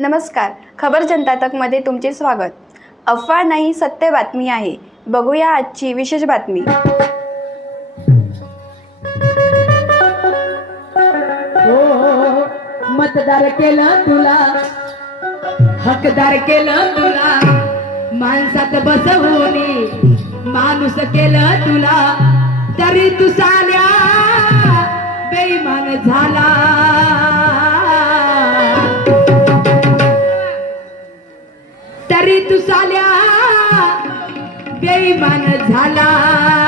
नमस्कार. खबर जनता तकमध्ये तुमचे स्वागत. अफवा नाही सत्य बातमी आहे. बघूया आजची विशेष बातमी. हो, हो, हो, मतदार केलं तुला. हकदार केलं तुला. माणसात बसवून माणूस केलं तुला. तरी तू साल्या बेईमान झाला.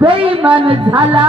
বেইমান ঝালা।